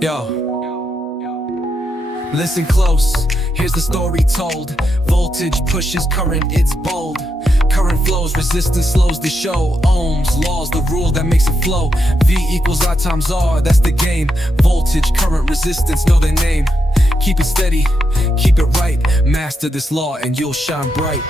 Yo, listen close, here's the story told. Voltage pushes current, it's bold. Current flows, resistance slows the show. Ohms, laws, the rule that makes it flow. V equals I times R, that's the game. Voltage, current, resistance, know their name. Keep it steady, keep it right. Master this law and you'll shine bright.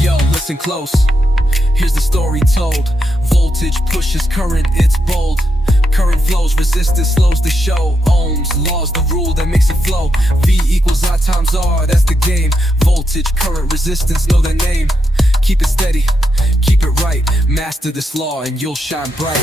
Yo, listen close, here's the story told. Voltage pushes current, it's bold. Current flows, resistance slows the show. Ohms, laws, the rule that makes it flow. V equals I times R, that's the game. Voltage, current, resistance, know their name. Keep it steady, keep it right. Master this law and you'll shine bright.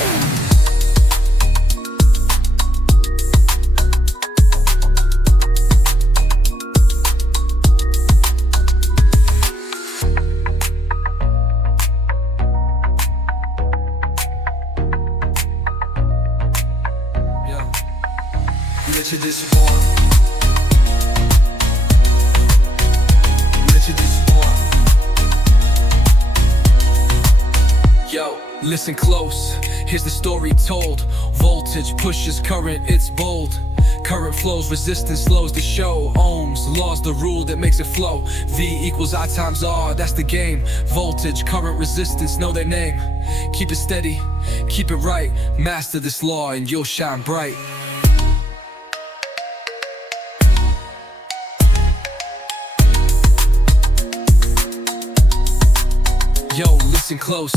Yo, listen close, here's the story told. Voltage pushes current, it's bold. Current flows, resistance slows the show. Ohms, laws, the rule that makes it flow. V equals I times R, that's the game. Voltage, current, resistance, know their name. Keep it steady, keep it right. Master this law and you'll shine bright. Yo, listen close,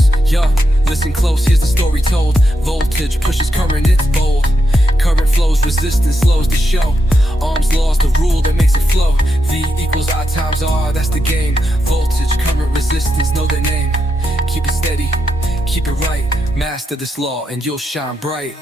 listen close, here's the story told. Voltage pushes current, it's bold. Current flows, resistance slows the show. Ohms, laws, the rule that makes it flow. V equals I times R, that's the game. Voltage, current, resistance, know their name. Keep it steady, keep it right. Master this law and you'll shine bright.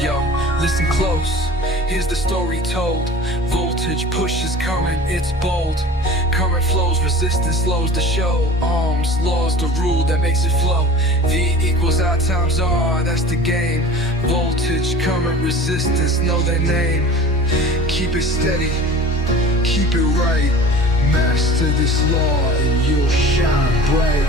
Yo, listen close, here's the story told. Voltage pushes current, it's bold. Current flows, resistance slows the show. Ohms, laws, the rule that makes it flow. V equals I times R, that's the game. Voltage, current, resistance, know their name. Keep it steady, keep it right. Master this law and you'll shine bright.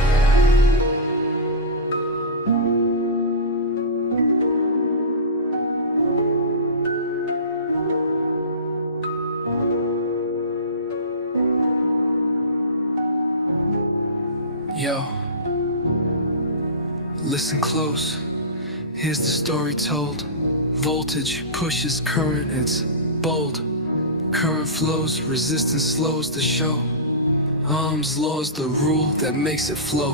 Yo, listen close, here's the story told. Voltage pushes current, it's bold. Current flows, resistance slows the show. Ohms, laws, the rule that makes it flow.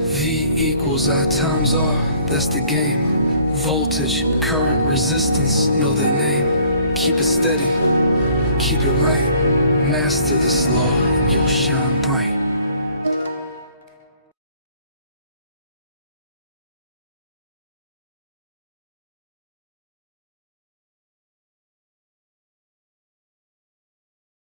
V equals I times R, that's the game. Voltage, current, resistance, know their name. Keep it steady, keep it right. Master this law and you'll shine bright.